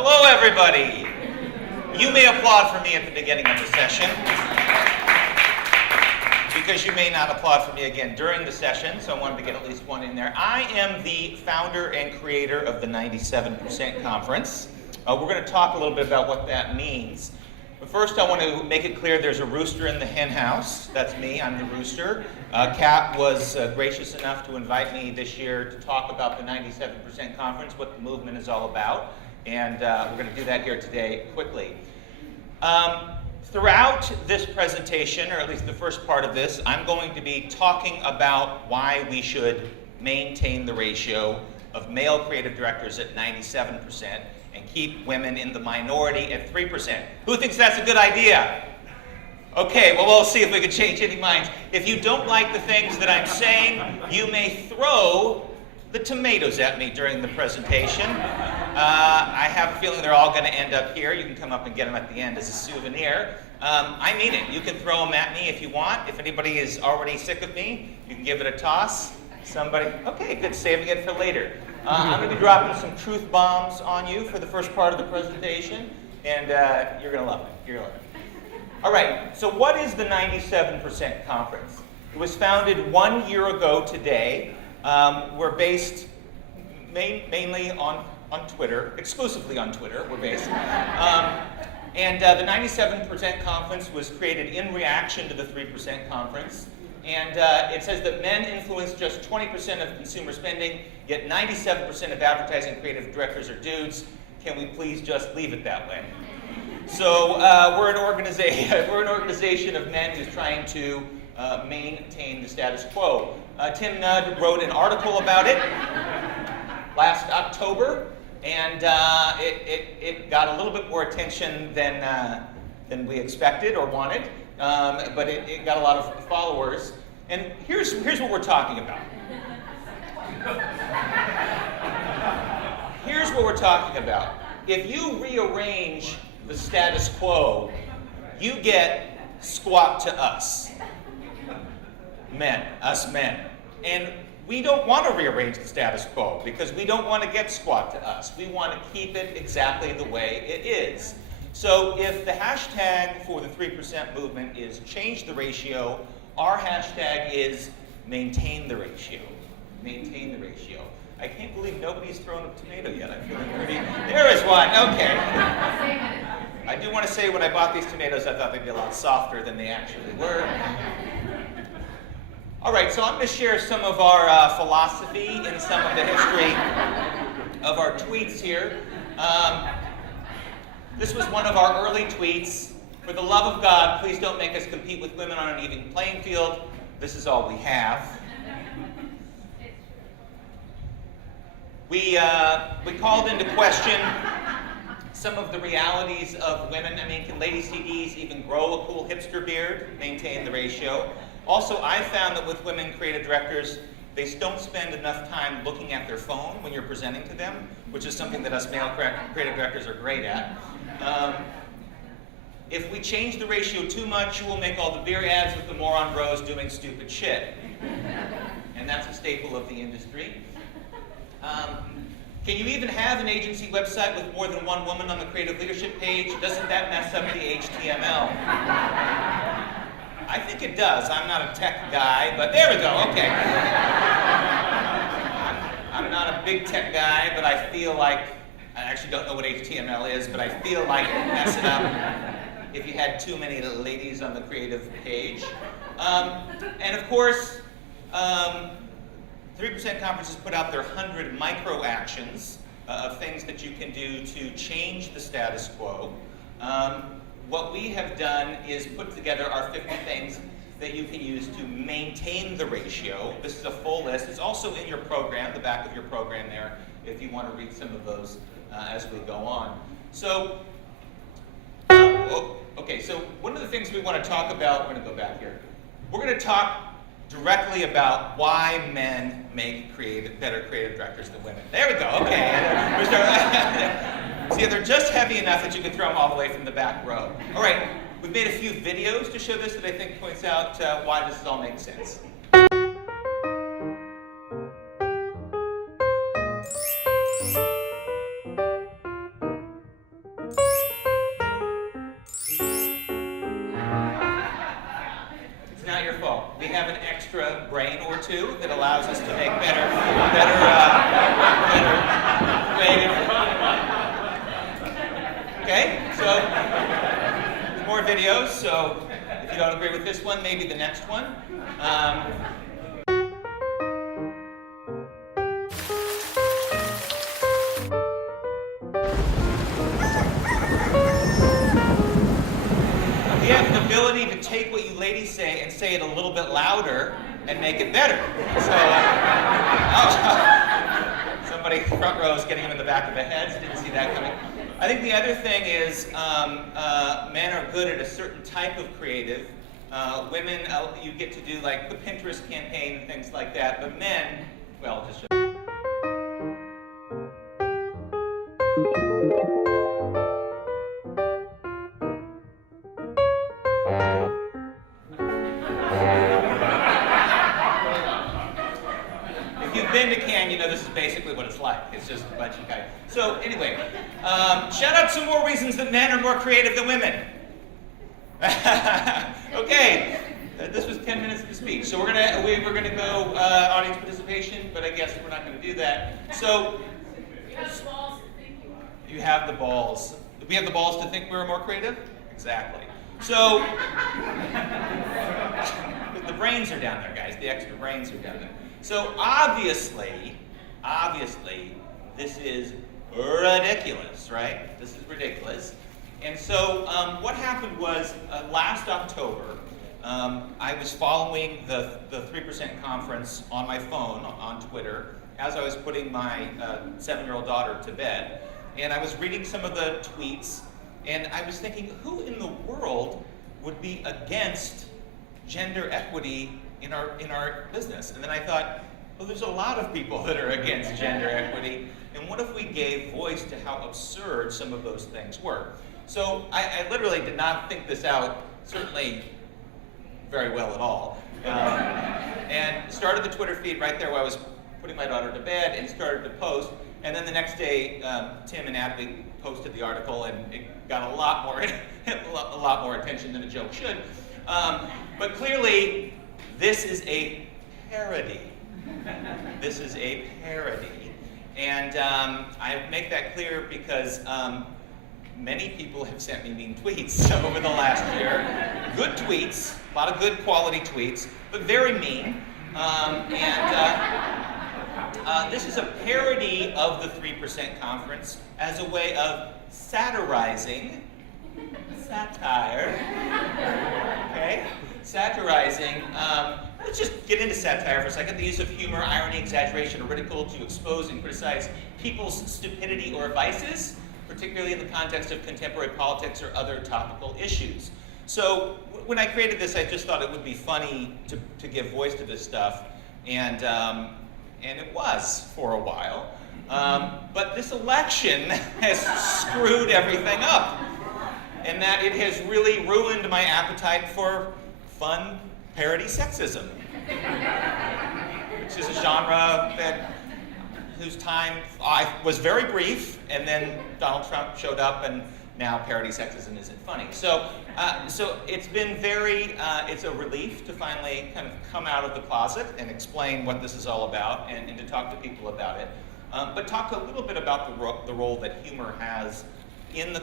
Hello, everybody. You may applaud for me at the beginning of the session, because you may not applaud for me again during the session, so I wanted to get at least one in there. I am the founder and creator of the 97% Conference. We're going to talk a little bit about what that means. But first, I want to make it clear there's a rooster in the hen house. That's me. I'm the rooster. Kat was gracious enough to invite me this year to talk about the 97% Conference, what the movement is all about. And we're going to do that here today quickly. Throughout this presentation, or at least the first part of this, I'm going to be talking about why we should maintain the ratio of male creative directors at 97% and keep women in the minority at 3%. Who thinks that's a good idea? Okay, well, we'll see if we can change any minds. If you don't like the things that I'm saying, you may throw the tomatoes at me during the presentation. I have a feeling they're all going to end up here. You can come up and get them at the end as a souvenir. I mean it. You can throw them at me if you want. If anybody is already sick of me, you can give it a toss. Somebody, okay, good, saving it for later. I'm going to be dropping some truth bombs on you for the first part of the presentation, and you're going to love it. You're going to love it. All right, so what is the 97% Conference? It was founded 1 year ago today. We're based mainly on Twitter, exclusively on Twitter, we're based. And the 97% Conference was created in reaction to the 3% Conference. And it says that men influence just 20% of consumer spending, yet 97% of advertising creative directors are dudes. Can we please just leave it that way? So we're an organization of men who's trying to maintain the status quo. Tim Nudd wrote an article about it last October, and it got a little bit more attention than we expected or wanted, but it got a lot of followers. And here's what we're talking about. Here's what we're talking about. If you rearrange the status quo, you get squat to us. Men, us men. And we don't want to rearrange the status quo because we don't want to get squat to us. We want to keep it exactly the way it is. So if the hashtag for the 3% movement is change the ratio, our hashtag is maintain the ratio. Maintain the ratio. I can't believe nobody's thrown a tomato yet. I'm feeling pretty... There is one, okay. I do want to say when I bought these tomatoes, I thought they'd be a lot softer than they actually were. All right, so I'm going to share some of our philosophy and some of the history of our tweets here. This was one of our early tweets. For the love of God, please don't make us compete with women on an even playing field. This is all we have. We called into question some of the realities of women. I mean, can lady CDs even grow a cool hipster beard? Maintain the ratio. Also, I found that with women creative directors, they don't spend enough time looking at their phone when you're presenting to them, which is something that us male creative directors are great at. If we change the ratio too much, you will make all the beer ads with the moron bros doing stupid shit. And that's a staple of the industry. Can you even have an agency website with more than one woman on the creative leadership page? Doesn't that mess up the HTML? I think it does. I'm not a tech guy, but there we go, okay. I'm not a big tech guy, but I feel like, I actually don't know what HTML is, but I feel like it would mess it up if you had too many ladies on the creative page. And of course, 3% Conference has put out their 100 micro actions of things that you can do to change the status quo. What we have done is put together our 50 things that you can use to maintain the ratio. This is a full list. It's also in your program, the back of your program there, if you want to read some of those as we go on. So, okay, so one of the things we want to talk about, we're going to go back here. We're going to talk directly about why men make better creative directors than women. There we go, okay. See, they're just heavy enough that you can throw them all the way from the back row. All right, we've made a few videos to show this that I think points out why this all makes sense. have an extra brain or two that allows us to make better creative. Okay, so more videos. So if you don't agree with this one, maybe the next one. We have the ability to take what you ladies say and say it a little bit louder and make it better. So, somebody front row is getting him in the back of the head. Didn't see that coming. I think the other thing is men are good at a certain type of creative. Women, you get to do like the Pinterest campaign and things like that. But men, well, just. If you've been to Cannes, you know this is basically what it's like. It's just a bunch of guys. So anyway, shout out some more reasons that men are more creative than women. Okay, this was 10 minutes of the speech. So we're gonna go audience participation, but I guess we're not gonna do that. So you have the balls. We have the balls to think we're more creative? Exactly. So the brains are down there, guys. The extra brains are down there. So obviously, this is ridiculous, right? This is ridiculous. And so what happened was last October, I was following the 3% conference on my phone, on Twitter, as I was putting my 7-year-old daughter to bed. And I was reading some of the tweets, and I was thinking, who in the world would be against gender equity in our business? And then I thought, well, there's a lot of people that are against gender equity, and what if we gave voice to how absurd some of those things were? So I literally did not think this out, certainly very well at all, and started the Twitter feed right there while I was putting my daughter to bed and started to post. And then the next day, Tim and Natalie posted the article, and it got a lot more attention than a joke should. But clearly, this is a parody. This is a parody, and I make that clear because many people have sent me mean tweets over the last year. Good tweets, a lot of good quality tweets, but very mean. This is a parody of the 3% conference as a way of satirizing, satire, okay? Satirizing, let's just get into satire for a second. The use of humor, irony, exaggeration, or ridicule to expose and criticize people's stupidity or vices, particularly in the context of contemporary politics or other topical issues. So when I created this, I just thought it would be funny to give voice to this stuff, and it was for a while. But this election has screwed everything up, in that it has really ruined my appetite for fun parody sexism, which is a genre whose time was very brief, and then Donald Trump showed up, and now parody sexism isn't funny. So it's been it's a relief to finally kind of come out of the closet and explain what this is all about, and to talk to people about it. But talk a little bit about the role that humor has in the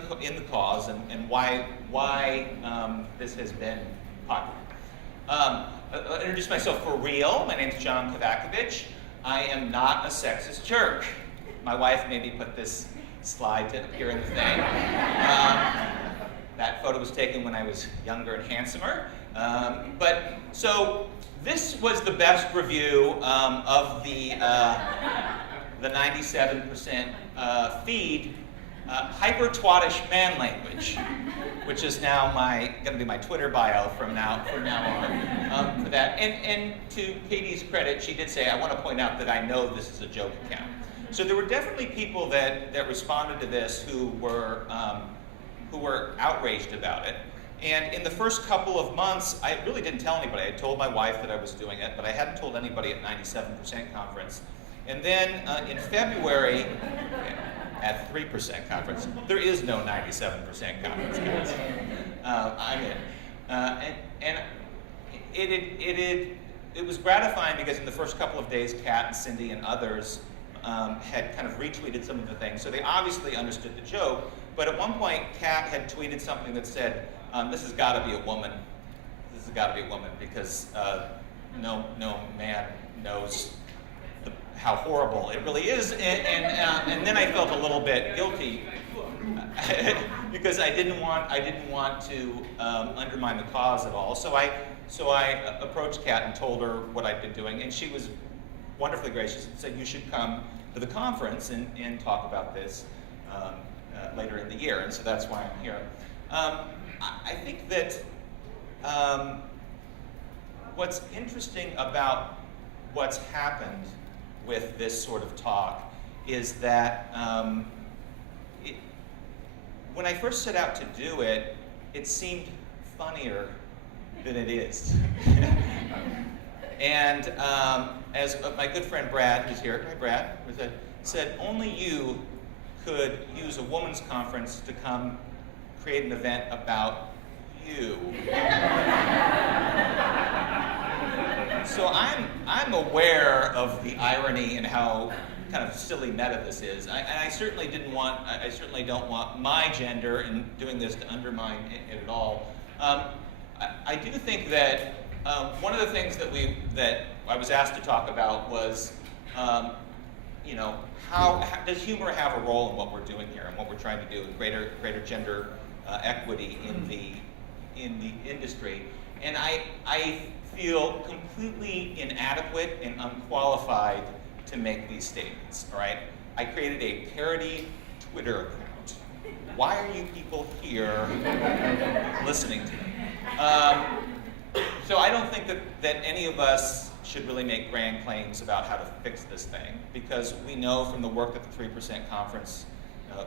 cause, and why this has been popular. I'll introduce myself for real. My name's John Kovakovich. I am not a sexist jerk. My wife made me put this slide to appear in the thing. That photo was taken when I was younger and handsomer. So this was the best review of the 97% feed, hyper twatish man language, which is now going to be my Twitter bio from now on for that. And to Katie's credit, she did say, I want to point out that I know this is a joke account. So there were definitely people that responded to this who were outraged about it. And in the first couple of months, I really didn't tell anybody. I told my wife that I was doing it, but I hadn't told anybody at 97% conference. And then in February, at 3% conference, there is no 97% conference, guys. I'm in. And it was gratifying because in the first couple of days, Kat and Cindy and others had kind of retweeted some of the things. So they obviously understood the joke, but at one point, Kat had tweeted something that said, this has got to be a woman. This has got to be a woman because no man knows how horrible it really is. And then I felt a little bit guilty because I didn't want to undermine the cause at all. So I approached Kat and told her what I'd been doing, and she was wonderfully gracious and said, you should come to the conference and talk about this later in the year. And so that's why I'm here. I think that what's interesting about what's happened with this sort of talk is that when I first set out to do it, it seemed funnier than it is. And as my good friend Brad, who's here, hi Brad, said, only you could use a women's conference to come create an event about you. So I'm aware of the irony and how kind of silly meta this is. And I certainly don't want my gender in doing this to undermine it at all. I do think that one of the things that I was asked to talk about was, how does humor have a role in what we're doing here and what we're trying to do with greater gender equity in the industry? And I feel completely inadequate and unqualified to make these statements. All right, I created a parody Twitter account. Why are you people here listening to me? So I don't think that any of us should really make grand claims about how to fix this thing, because we know from the work at the 3% conference,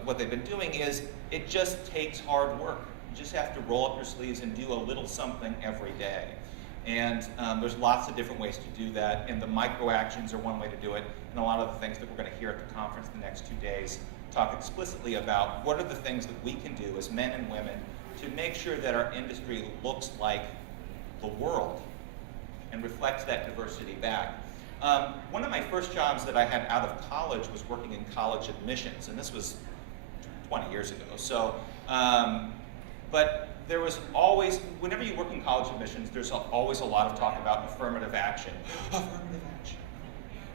what they've been doing is it just takes hard work. You just have to roll up your sleeves and do a little something every day. And there's lots of different ways to do that, and the micro actions are one way to do it, and a lot of the things that we're going to hear at the conference the next 2 days talk explicitly about what are the things that we can do as men and women to make sure that our industry looks like the world and reflects that diversity back. One of my first jobs that I had out of college was working in college admissions, and this was 20 years ago. So, but there was always, whenever you work in college admissions, there's always a lot of talk about affirmative action. Affirmative action.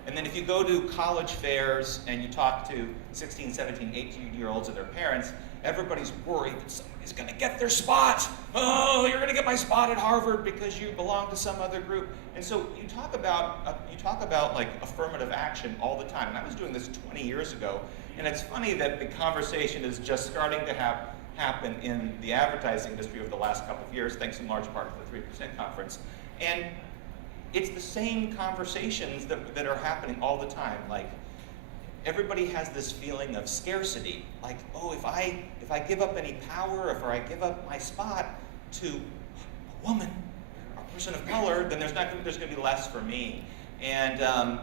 And then if you go to college fairs and you talk to 16, 17, 18-year-olds and their parents, everybody's worried that somebody's going to get their spot. Oh, you're going to get my spot at Harvard because you belong to some other group. And so you talk about like affirmative action all the time. And I was doing this 20 years ago, and it's funny that the conversation is just starting to happen in the advertising industry over the last couple of years, thanks in large part to the 3% conference. And it's the same conversations that are happening all the time. Like, everybody has this feeling of scarcity. Like, oh, if I give up any power, if I give up my spot to a woman or a person of color, then there's going to be less for me. And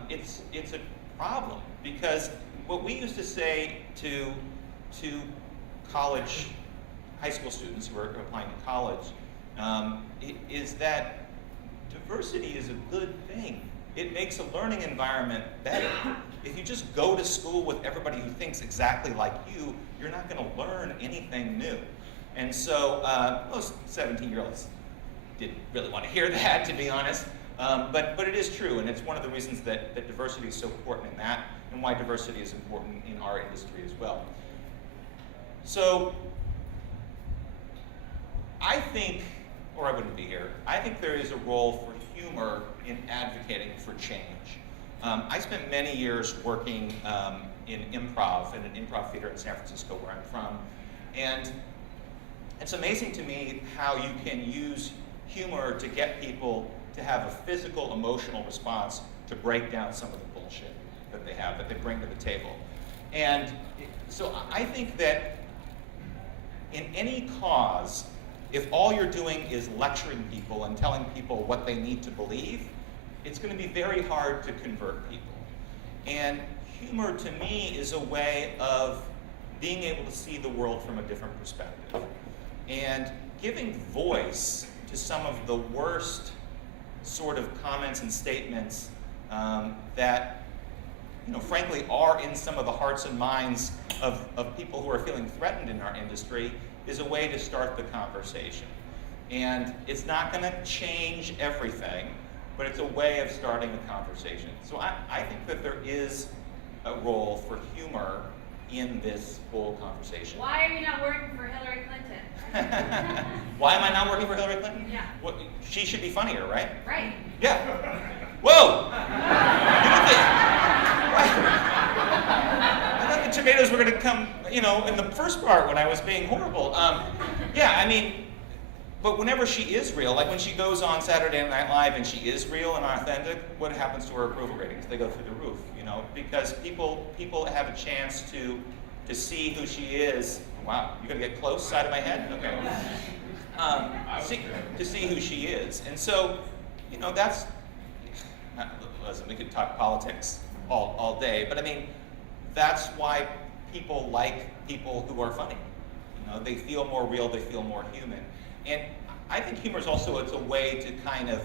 it's a problem, because what we used to say to college, high school students who are applying to college, is that diversity is a good thing. It makes a learning environment better. If you just go to school with everybody who thinks exactly like you, you're not going to learn anything new. And so most 17-year-olds didn't really want to hear that, to be honest. But it is true, and it's one of the reasons that diversity is so important in that, and why diversity is important in our industry as well. So I think, or I wouldn't be here, I think there is a role for humor in advocating for change. I spent many years working in improv, in an improv theater in San Francisco, where I'm from, and it's amazing to me how you can use humor to get people to have a physical, emotional response to break down some of the bullshit that they have, that they bring to the table. And so I think that in any cause, if all you're doing is lecturing people and telling people what they need to believe, it's going to be very hard to convert people. And humor, to me, is a way of being able to see the world from a different perspective and giving voice to some of the worst sort of comments and statements that, frankly, are in some of the hearts and minds of people who are feeling threatened in our industry is a way to start the conversation. And it's not going to change everything, but it's a way of starting a conversation. So I think that there is a role for humor in this whole conversation. Why are you not working for Hillary Clinton? Why am I not working for Hillary Clinton? Yeah. Well, she should be funnier, right? Right. Yeah. Whoa! Right. I thought the tomatoes were going to come, in the first part when I was being horrible. But whenever she is real, like when she goes on Saturday Night Live and she is real and authentic, what happens to her approval ratings? They go through the roof, because people have a chance to see who she is. Wow, you're gonna get close, side of my head? Okay. To see who she is. And so, that's, listen, we could talk politics all day, but that's why people like people who are funny. They feel more real, they feel more human. And I think humor is also, it's a way to kind of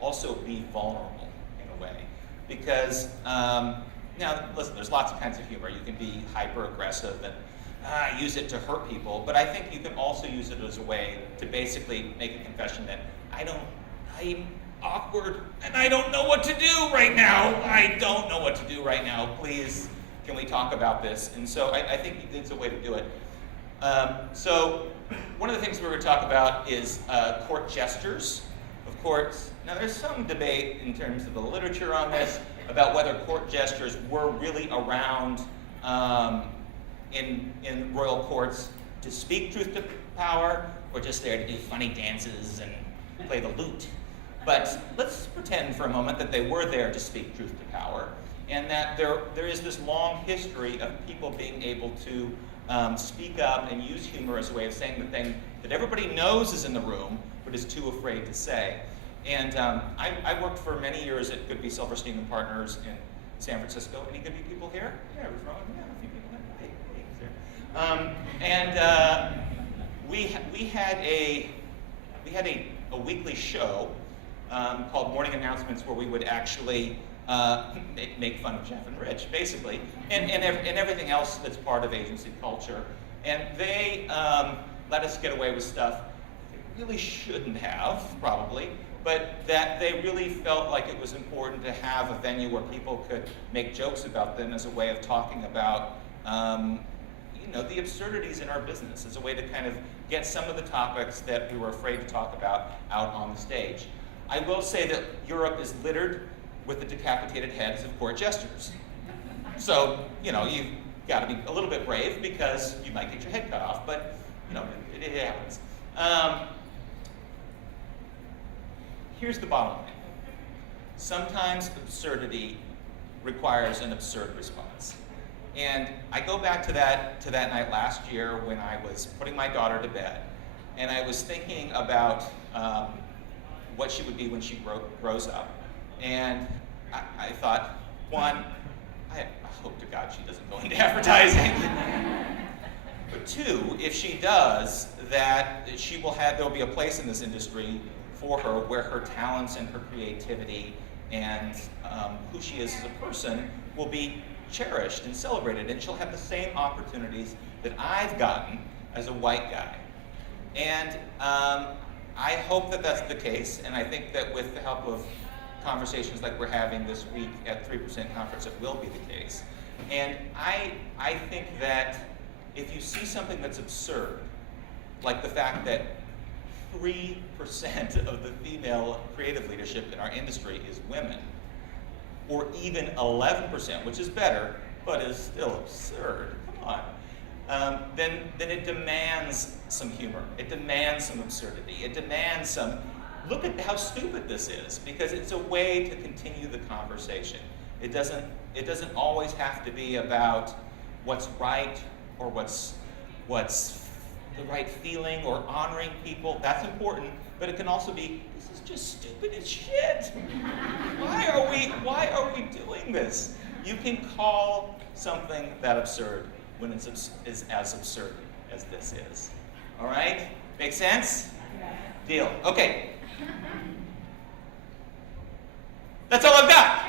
also be vulnerable in a way. Because, now listen, there's lots of kinds of humor. You can be hyper aggressive and use it to hurt people, but I think you can also use it as a way to basically make a confession that I'm awkward and I don't know what to do right now. I don't know what to do right now. Please, can we talk about this? And so I think it's a way to do it. So one of the things we're going to talk about is court gestures. Of course, now there's some debate in terms of the literature on this about whether court gestures were really around in royal courts to speak truth to power, or just there to do funny dances and play the lute. But let's pretend for a moment that they were there to speak truth to power, and that there is this long history of people being able to speak up and use humor as a way of saying the thing that everybody knows is in the room, but is too afraid to say. And I worked for many years at Goodby Silverstein and Partners in San Francisco. Any Goodby people here? Yeah, we're from, a few people here. Hey, we had a weekly show called Morning Announcements, where we would actually make fun of Jeff and Rich, basically, and everything else that's part of agency culture. And they let us get away with stuff they really shouldn't have, probably, but that they really felt like it was important to have a venue where people could make jokes about them as a way of talking about the absurdities in our business, as a way to kind of get some of the topics that we were afraid to talk about out on the stage. I will say that Europe is littered with the decapitated heads of court jesters. So, you've got to be a little bit brave, because you might get your head cut off, but, it happens. Here's the bottom line. Sometimes absurdity requires an absurd response. And I go back to that night last year when I was putting my daughter to bed, and I was thinking about what she would be when she grows up. And I thought, one, I hope to God she doesn't go into advertising. But two, if she does, that there'll be a place in this industry for her where her talents and her creativity and who she is as a person will be cherished and celebrated, and she'll have the same opportunities that I've gotten as a white guy. And I hope that that's the case, and I think that with the help of conversations like we're having this week at 3% Conference, it will be the case. And I think that if you see something that's absurd, like the fact that 3% of the female creative leadership in our industry is women, or even 11%, which is better, but is still absurd, come on, then it demands some humor. It demands some absurdity. It demands some, look at how stupid this is, because it's a way to continue the conversation. It doesn't always have to be about what's right or what's the right feeling or honoring people. That's important, but it can also be, this is just stupid as shit. Why are we doing this? You can call something that absurd when it's is as absurd as this is. All right? Make sense? Deal. Okay. That's all I've got.